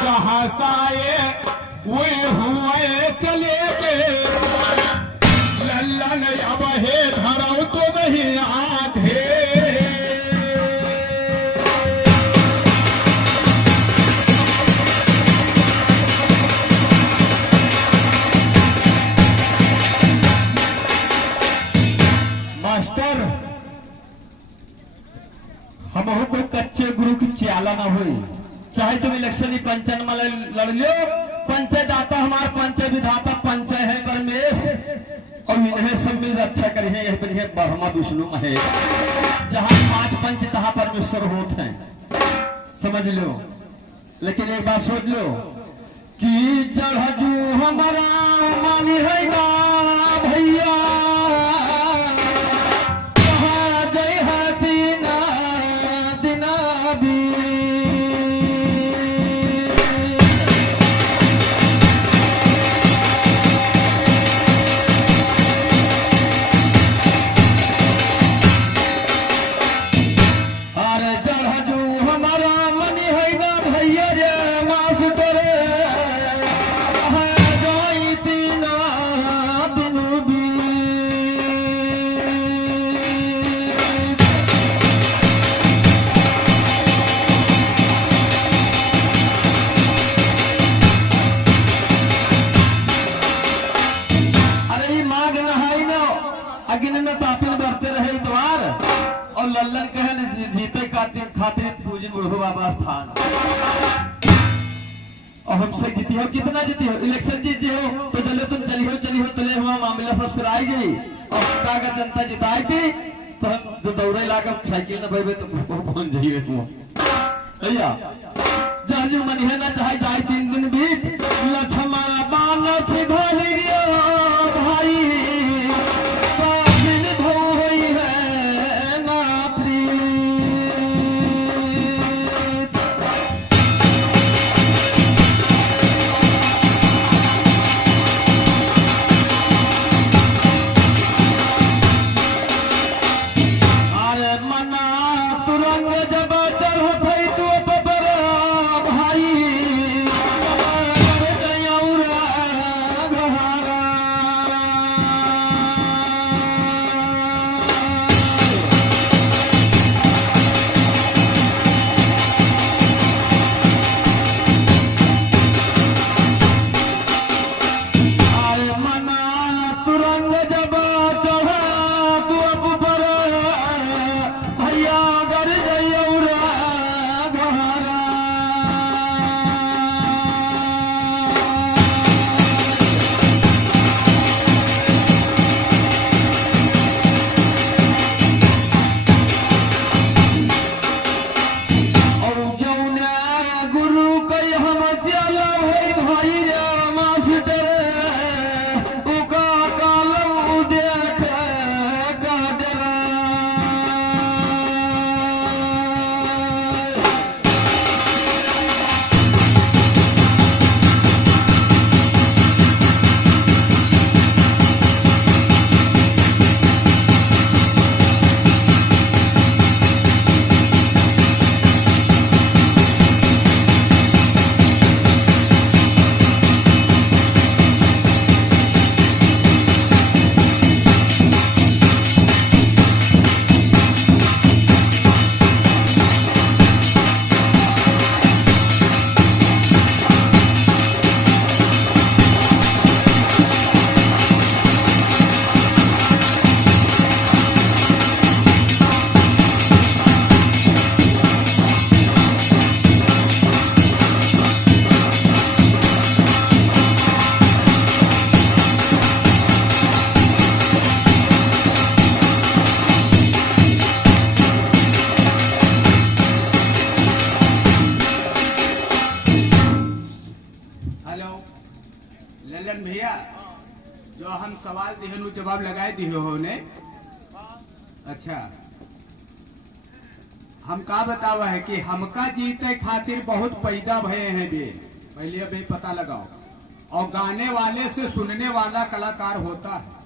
जहाँ साए वे हुए चले गए लल्लन अब हे धरऊ तो नहीं आधे। मास्टर हमहू कोई कच्चे गुरु की च्याला ना हुई, चाहे तुम इलेक्शन ही पंचन में लड़ लो, पंचायत दाता हमारे पंचायत विधाता पंचायत है परमेश और इन्हें सब में रक्षा करिए यही बनिए ब्रह्मा विष्णु महेश। जहां 5 पंच तहां परमेश्वर होते हैं, समझ लो। लेकिन एक बात सोच लो कि चढ़जू हमारा मानी है ना भैया लल्लन कहे जीते खातिर पूजन बुढ़ो बाबा स्थान। और हमसे जीती हो, कितना जीती हो, इलेक्शन जीत हो तो चलो तुम चली हो तले हुआ मामला सब सिराई जाई और अगर जनता जिताई थी तो हम जो दौड़े लाकर साइकिल न भेबे तो पहुंच जाइए तुम भैया। जहां मन है ना चाहे जाए 3 दिन बीत लक्ष्मण बाण सिधोली भाई ललन भैया जो हम सवाल दिहनु जवाब लगाए दिए हो ने। अच्छा हम का बतावा है कि हमका जीते खातिर बहुत पैदा भये हैं बे, पहले बे पता लगाओ। और गाने वाले से सुनने वाला कलाकार होता है।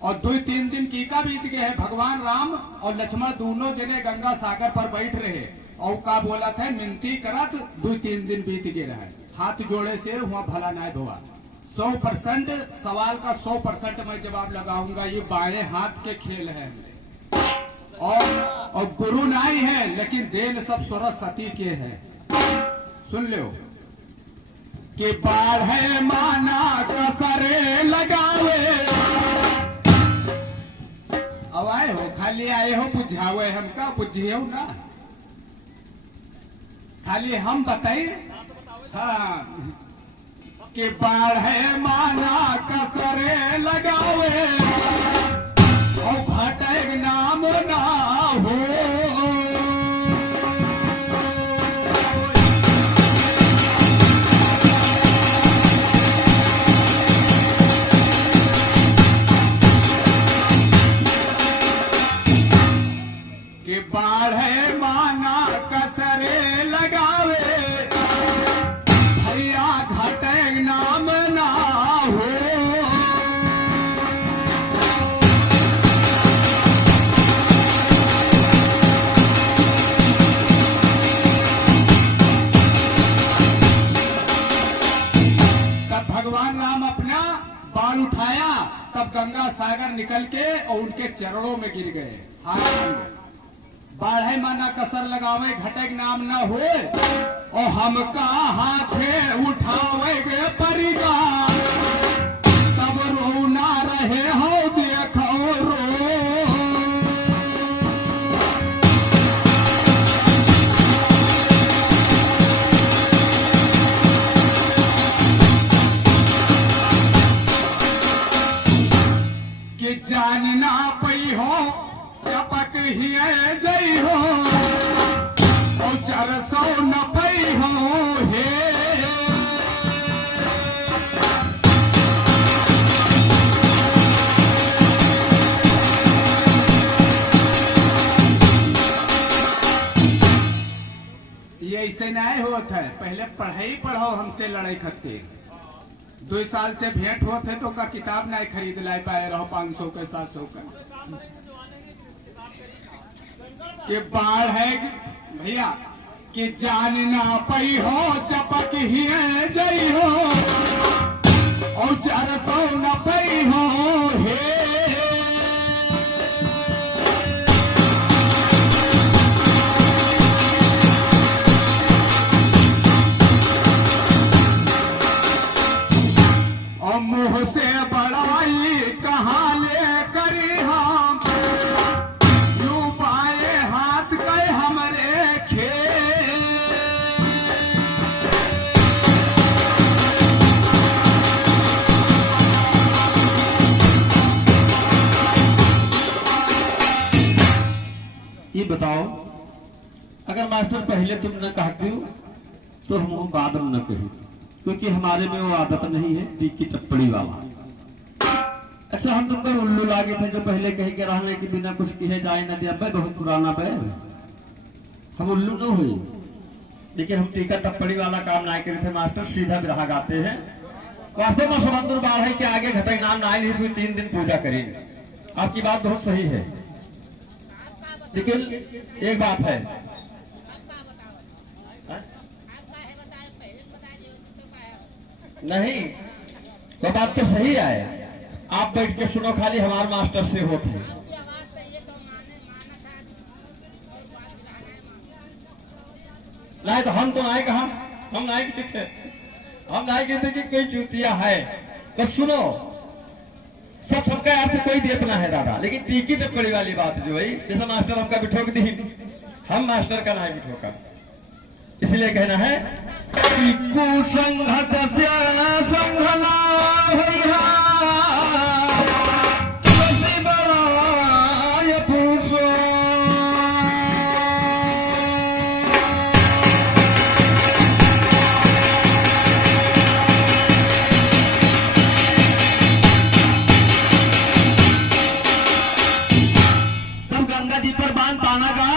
और 2-3 दिन कीका बीत गए हैं, भगवान राम और लक्ष्मण दोनों जने गंगा सागर पर बैठ रहे और का बोला था मिनती करत 2-3 दिन बीत गए रहे, हाथ जोड़े से हुआ भला नहीं हुआ। 100% सवाल का 100% मैं जवाब लगाऊंगा। ये बाएं हाथ के खेल है और गुरु नहीं है, लेकिन देन सब सरस्वती के है। सुन लो कि बाढ़ है माना कसरे लगावे, अब आए हो खाली आए हो बुझावे, हमका बुझियो ना, खाली हम बताई। हाँ कि बाढ़ है माना कसरे लगावे और घटे नाम ना हो। कि बाढ़ है माना कसरे लगावे भैया घटे नाम ना हो। तब भगवान राम अपना बाण उठाया, तब गंगा सागर निकल के और उनके चरणों में गिर गए, हाथ बन गए। बाढ़े माना कसर लगावे घटक नाम न होए और हमका हाथे उठावे गे परिगा, तब रो ना रहे हो देखो रो। कि जान ना पई हो चपक ही जई हो और 490 हो हे। ये ऐसे नहीं होता है, पहले पढ़ाई पढ़ो हमसे लड़ाई खत्ते। 2 साल से भेंट होते तो का किताब नहीं खरीद लाई पाए रहो 500 के 700 का। ये बाढ़ है भैया कि जान ना पई हो चपक ही जई हो और 490 हो हे। और मुंह से बड़ाई कहाँ ले करी हम, ये बताओ, अगर मास्टर पहले तुम न कहते हो तो हम बाद में न कहें, क्योंकि हमारे में वो आदत नहीं है टीक की टप्पड़ी वाला। अच्छा, हम तुमको उल्लू लागे थे जो पहले कह के रहने के बिना कुछ कहे जाए न दिया, बहुत पुराना बैर, हम उल्लू न हुए, लेकिन हम टीका टप्पड़ी वाला काम नहीं करे थे मास्टर, सीधा बिरहा गाते हैं। वास्तव में समंदर बाढ़ है कि आगे घटे नाम ना नहीं, 3 दिन पूजा करेंगे। आपकी बात बहुत सही है, लेकिन एक बात है, नहीं वो बात तो सही है, आप बैठ के सुनो, खाली हमारे मास्टर से होते हैं। नहीं तो हम तो नहीं कहा, हम नहीं कहते कि कोई चूतिया है, तो सुनो, सबका अर्थ कोई देतना है दादा, लेकिन टीकी टप्पड़ी वाली बात जो है, जैसे मास्टर हमका बिठोक दी, हम मास्टर का नहीं बिठोका, इसलिए कहना है कुसंगत से संघना भैया पूछो। तब गंगा जी पर बाण ताना का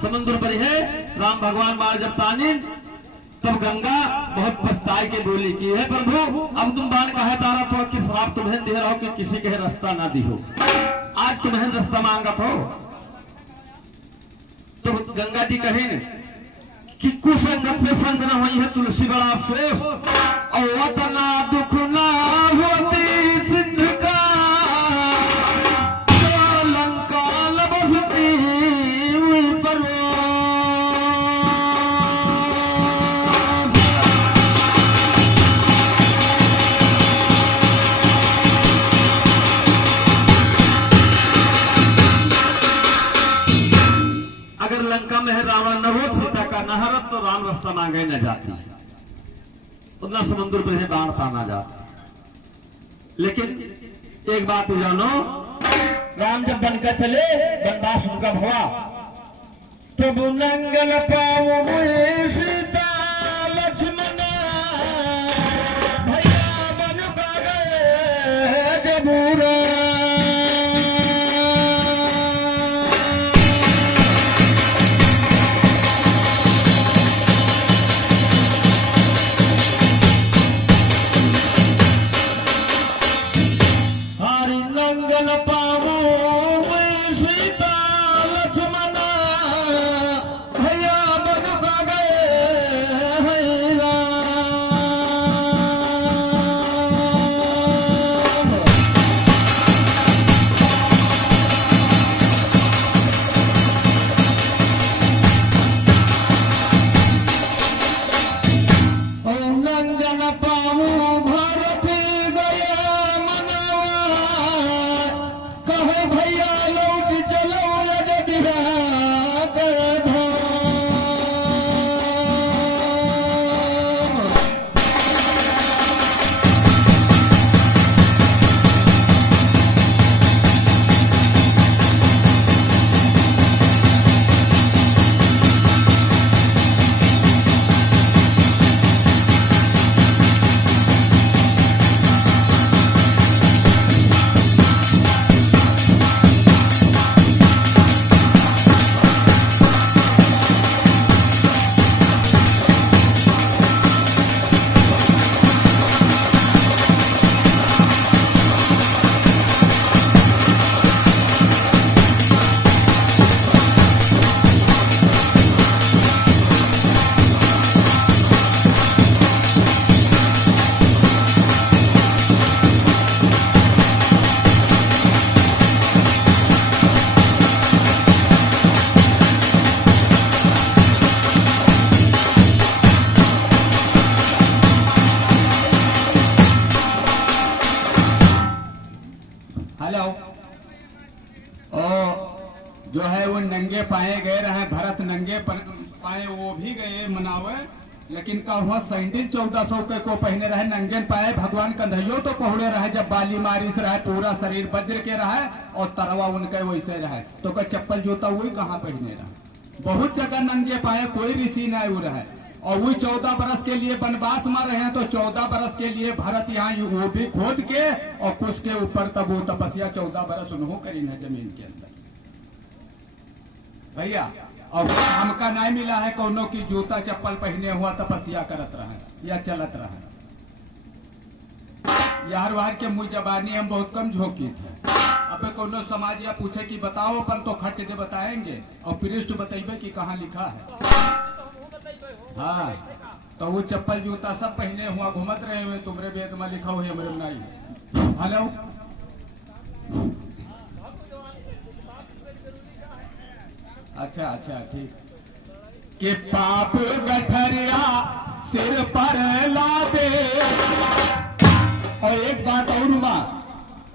समुद्र पर है, राम भगवान बाण जब तानी, तब गंगा बहुत पछताए के बोली की है प्रभु, अब तुम बाण कहे तारा तो कि श्राप तुम्हें दे रहा हो कि किसी के रास्ता ना दी हो, आज तुम्हें रास्ता मांगत हो। तो गंगा जी कहे कि कुसंगत से संग न हुई है तुलसी बड़ा अफसोस, और वतना दुख ना होती सिंध का, लंका न बसती हुई परवास। अगर लंका में रावण न हो, सीता का न हरत, तो राम रास्ता मांगे न जाती, उतना समुद्र पर बाढ़ ताना जाता। लेकिन एक बात जानो, राम जब बन का चले, बनवास उनका भवा, तब नंगन पाओ सीता लक्ष्मण, भैया बन का गए जबूरा। हेलो, और जो है वो नंगे पाए गए रहे, भरत नंगे पाए वो भी गए मनावे, लेकिन का हुआ सैंडल 1400 के को पहने रहे, नंगे पाए भगवान कंधइयो तो पहुड़े रहे, जब बाली मारिस रहे, पूरा शरीर वज्र के रहे और तरवा उनके वैसे रहे, तो का चप्पल जूता वही कहाँ पहने रहे। बहुत जगह नंगे पाए कोई ऋषि नहीं हो रहे, और वही 14 बरस के लिए वनवास में रहे हैं, तो 14 बरस के लिए भरत यहाँ वो भी खोद के और कुछ के ऊपर तब वो तपस्या 14 बरस उन्होंने करी है जमीन के अंदर भैया। और हमका नहीं मिला है कौनों की जूता चप्पल पहने हुआ तपस्या करत रहे या चलत रहे। यार वार के मुँह जबानी हम बहुत कम झोंकी थे। अब कोनो समाज या पूछे कि बताओ अपन तो खट दे बताएंगे, और पृष्ठ बताइबे कि कहाँ लिखा है। हाँ, तो वो चप्पल जूता सब पहने हुआ घूमत रहे हुए, तुमरे वेद में लिखा हुआ हमरे नहीं। हेलो, अच्छा अच्छा ठीक। कि पाप गठरिया सिर पर ला दे। और एक बात और मां,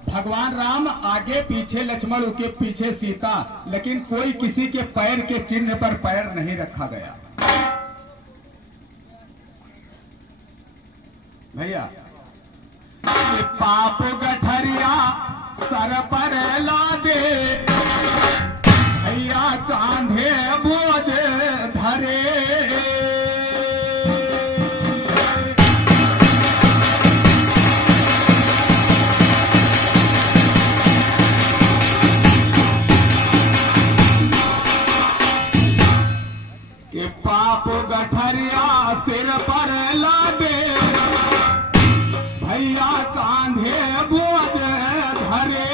भगवान राम आगे पीछे लक्ष्मण के पीछे सीता, लेकिन कोई किसी के पैर के चिन्ह पर पैर नहीं रखा गया भैया। पाप गठरिया सर पर ला दे, भैया कांधे बोझ धरे। कि पाप गठरिया सिर पर ला दे, भैया कांधे बोझ धरे।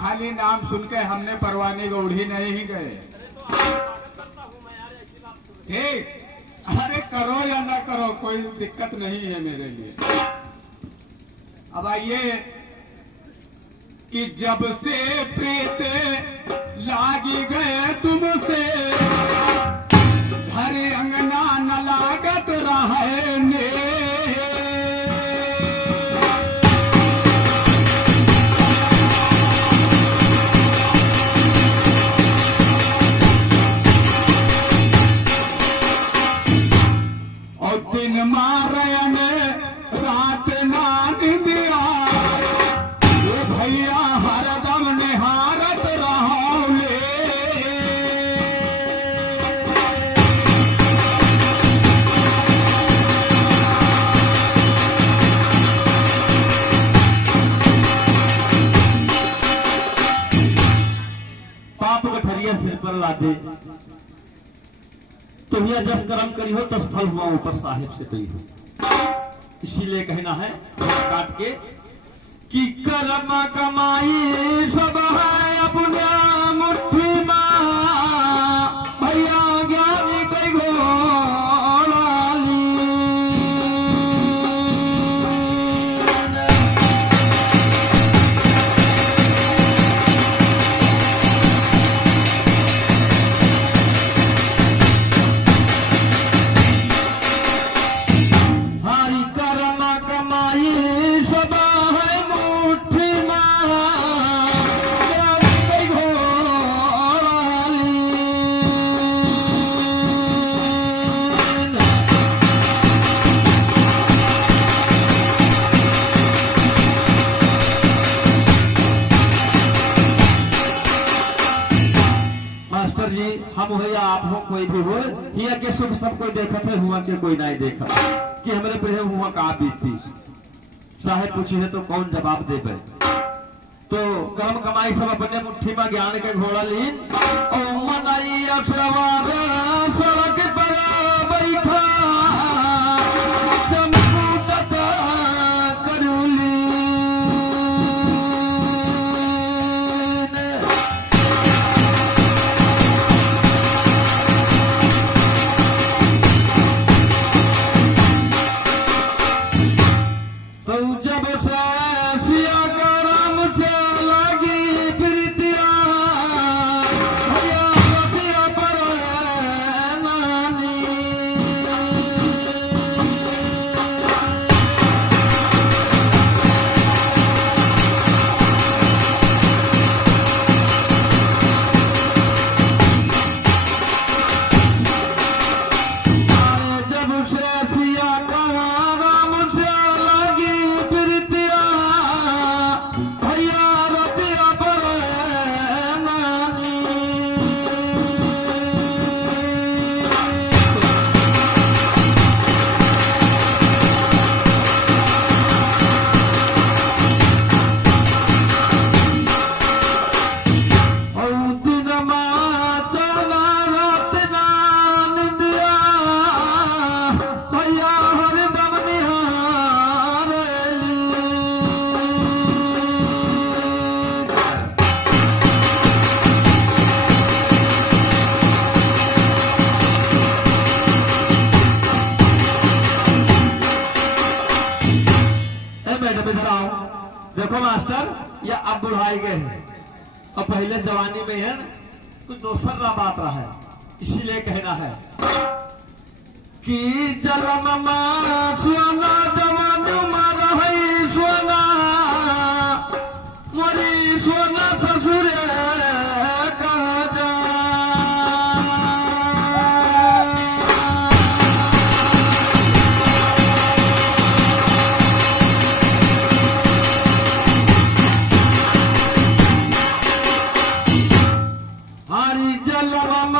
खाली नाम सुन के हमने परवाने गौढ़ी नहीं ही गए। ठीक, अरे करो या ना करो कोई दिक्कत नहीं है मेरे लिए। अब आइए कि जब से प्रीत लागी गए तुमसे, घर अंगना न लागत रहे ने। और दिन मारन रात ना निंदिया, ये भैया हरदम निहारत रहोले। पाप गठरिया सिर पर लादे, तो यह जस कर्म करी हो तस फल हुआ ऊपर साहिब से कही हो। इसीलिए कहना है काट के कि कर्म कमाई सब है अपने मुट्ठी में, भैया ज्ञानी कई घोड़ाली। हारी कर्म कमाई सब है मुट्ठी में, ज्ञानी कई घोड़ाली। मास्टर जी, हम हो या आप हो, कोई भी हो, हिया के सुख सब कोई देखत है, हुआ के कोई नहीं देखत कि हमरे प्रेम हुआ का बीती। साहेब पूछी है तो कौन जवाब देबे। तो कर्म कमाई सब अपने मुट्ठी में, ज्ञान के घोड़ा लीन। ओ मनाई सवार सड़क पर बैठा, चमकूटत करुली। तो जब से सिया का राम से लगी प्रीतिया, भैया रतिया पर नानी। जब से सिया का राम से लगी प्रीतिया, भैया रतिया पर नानी। और दिन माँ चला रात ना निंदिया, भैया हरदम निहारेली। ए मैडम इधर आओ। देखो मास्टर, ये अब बुढ़ाई गए हैं और पहले जवानी में है कुछ दूसर बात रहा है। इसीलिए कहना है कि जलम माँ सोना जवान मर है सोना, मोरी सोना ससुर का जा। हारी जलम